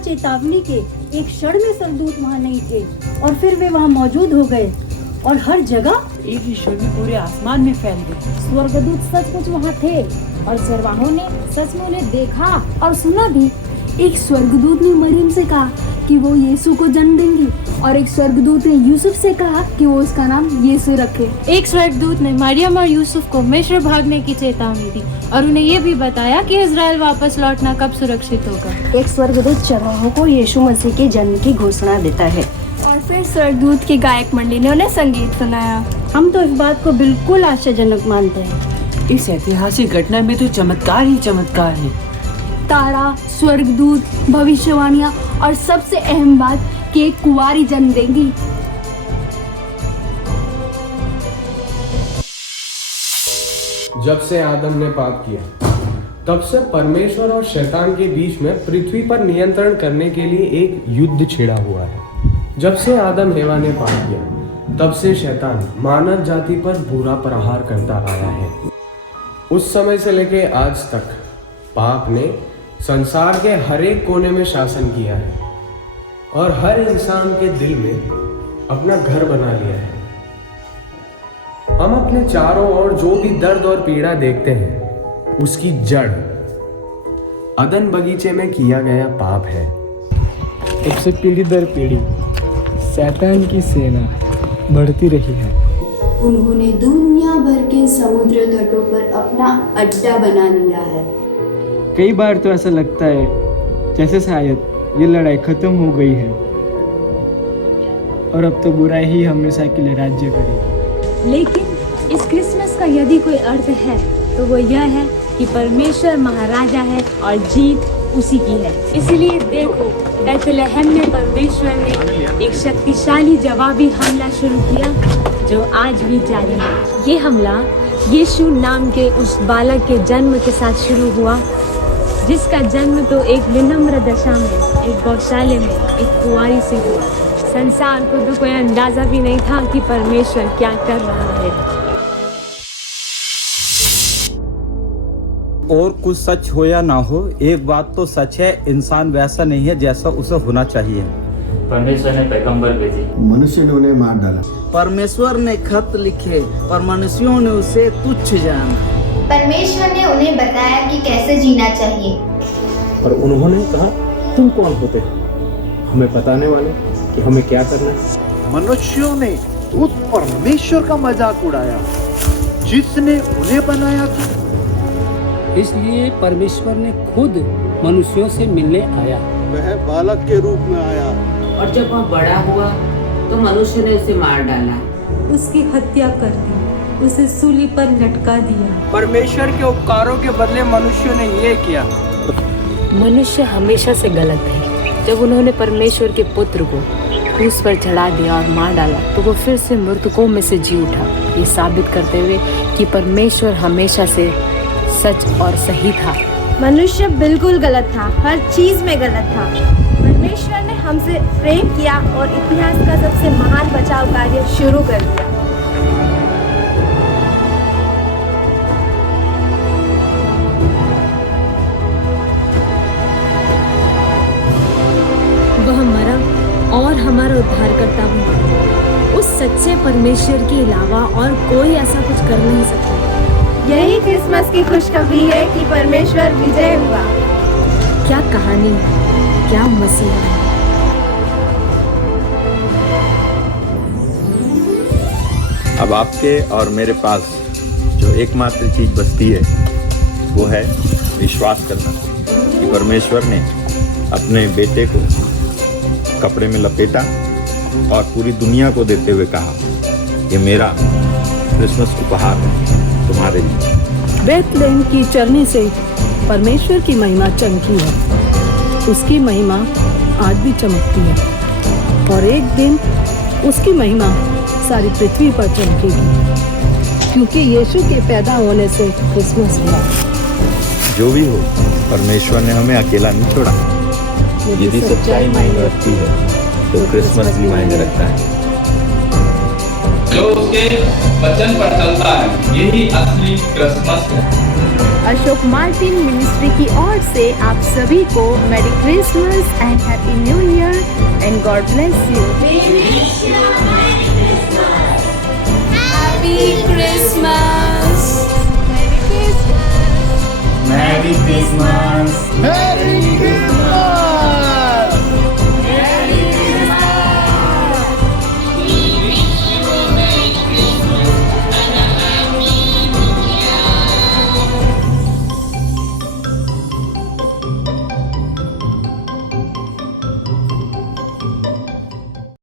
चेतावनी के एक क्षण में स्वर्गदूत वहाँ नहीं थे और फिर वे वहाँ मौजूद हो गए और हर जगह एक ही शर्मी पूरे आसमान में फैल गई। स्वर्गदूत सचमुच वहाँ थे और चरवाहों ने सच में उन्हें देखा और सुना भी। एक स्वर्गदूत ने मरियम से कहा कि वो यीशु को जन्म देंगी और एक स्वर्गदूत ने यूसुफ से कहा कि वो उसका नाम यीशु रखे। एक स्वर्गदूत ने मरियम और यूसुफ को मिस्र भागने की चेतावनी दी और उन्हें ये भी बताया कि इजराइल वापस लौटना कब सुरक्षित होगा। एक स्वर्गदूत चरवाहों को यीशु मसीह के जन्म की घोषणा देता है और फिर स्वर्गदूत की गायक मंडली ने उन्हें संगीत सुनाया। हम तो इस बात को बिल्कुल आश्चर्यजनक मानते हैं। इस ऐतिहासिक घटना में तो चमत्कार ही चमत्कार है। तारा, स्वर्गदूत, भविष्यवाणियाँ और सबसे अहम बात कि एक कुंवारी जन्म देंगी। जब से आदम ने पाप किया तब से परमेश्वर और शैतान के बीच में पृथ्वी पर नियंत्रण करने के लिए एक युद्ध छिड़ा हुआ है। जब से आदम हेवा ने पाप किया तब से शैतान मानव जाति पर बुरा प्रहार करता आया है। उस समय से लेके आज तक पाप ने संसार के हर एक कोने में शासन किया है और हर इंसान के दिल में अपना घर बना लिया है। हम अपने चारों ओर जो भी दर्द और पीड़ा देखते हैं उसकी जड़ अदन बगीचे में किया गया पाप है। तब से पीढ़ी दर पीढ़ी शैतान की सेना बढ़ती रही है। उन्होंने दुनिया भर के समुद्र तटों पर अपना अड्डा बना लिया है। कई बार तो ऐसा लगता है जैसे शायद ये लड़ाई खत्म हो गई है और अब तो बुराई ही हमेशा के लिए राज्य करेगी। लेकिन इस क्रिसमस का यदि कोई अर्थ है तो वो यह है कि परमेश्वर महाराजा है और जीत उसी की है। इसलिए देखो, बैतलहम में परमेश्वर ने एक शक्तिशाली जवाबी हमला शुरू किया जो आज भी जारी है। ये हमला यीशु नाम के उस बालक के जन्म के साथ शुरू हुआ जिसका जन्म तो एक विनम्र दशा में, एक गौशाले में, एक कुंवारी से हुआ। संसार को तो कोई अंदाजा भी नहीं था कि परमेश्वर क्या कर रहा है। और कुछ सच हो या ना हो, एक बात तो सच है, इंसान वैसा नहीं है जैसा उसे होना चाहिए। परमेश्वर ने पैगंबर भेजे, मनुष्य ने उन्हें मार डाला। परमेश्वर ने खत लिखे और मनुष्यों ने उसे तुच्छ जाना। परमेश्वर ने उन्हें बताया कि कैसे जीना चाहिए। और उन्होंने कहा, तुम कौन होते हो हमें बताने वाले कि हमें क्या करना है। मनुष्यों ने उस परमेश्वर का मजाक उड़ाया जिसने उन्हें बनाया था। इसलिए परमेश्वर ने खुद मनुष्यों से मिलने आया। वह बालक के रूप में आया और जब वह बड़ा हुआ तो मनुष्य ने उसे मार डाला, उसकी हत्या कर दी, उसे सूली पर लटका दिया। परमेश्वर के उपकारों के बदले मनुष्यों ने ये किया। मनुष्य हमेशा से गलत है। जब उन्होंने परमेश्वर के पुत्र को क्रूस पर चढ़ा दिया और मार डाला तो वो फिर से मृतकों में से जी उठा, ये साबित करते हुए कि परमेश्वर हमेशा से सच और सही था। मनुष्य बिल्कुल गलत था, हर चीज में गलत था। परमेश्वर ने हमसे प्रेम किया और इतिहास का सबसे महान बचाव कार्य शुरू कर दिया। वह मरा और हमारा उद्धारकर्ता हुआ। उस सच्चे परमेश्वर के अलावा और कोई ऐसा कुछ कर नहीं सकता। यही क्रिसमस की खुशखबरी है कि परमेश्वर विजय हुआ। क्या कहानी, क्या मसीहा है। अब आपके और मेरे पास जो एकमात्र चीज बचती है वो है विश्वास करना कि परमेश्वर ने अपने बेटे को कपड़े में लपेटा और पूरी दुनिया को देते हुए कहा, ये मेरा क्रिसमस उपहार है तुम्हारे लिए। बैतलहम की चरनी से परमेश्वर की महिमा चमकी है। उसकी महिमा आज भी चमकती है और एक दिन उसकी महिमा सारी पृथ्वी पर चमकेगी, क्योंकि यीशु के पैदा होने से क्रिसमस हुआ। जो भी हो, परमेश्वर ने हमें अकेला नहीं छोड़ा। यदि सच्चाई मायने रखती है तो क्रिसमस भी मायने रखता है। जो उसके वचन पर चलता है यही असली क्रिसमस है। अशोक मार्टिन मिनिस्ट्री की ओर से आप सभी को merry Christmas and happy new year and God bless you. Happy Christmas. Merry Christmas. Mary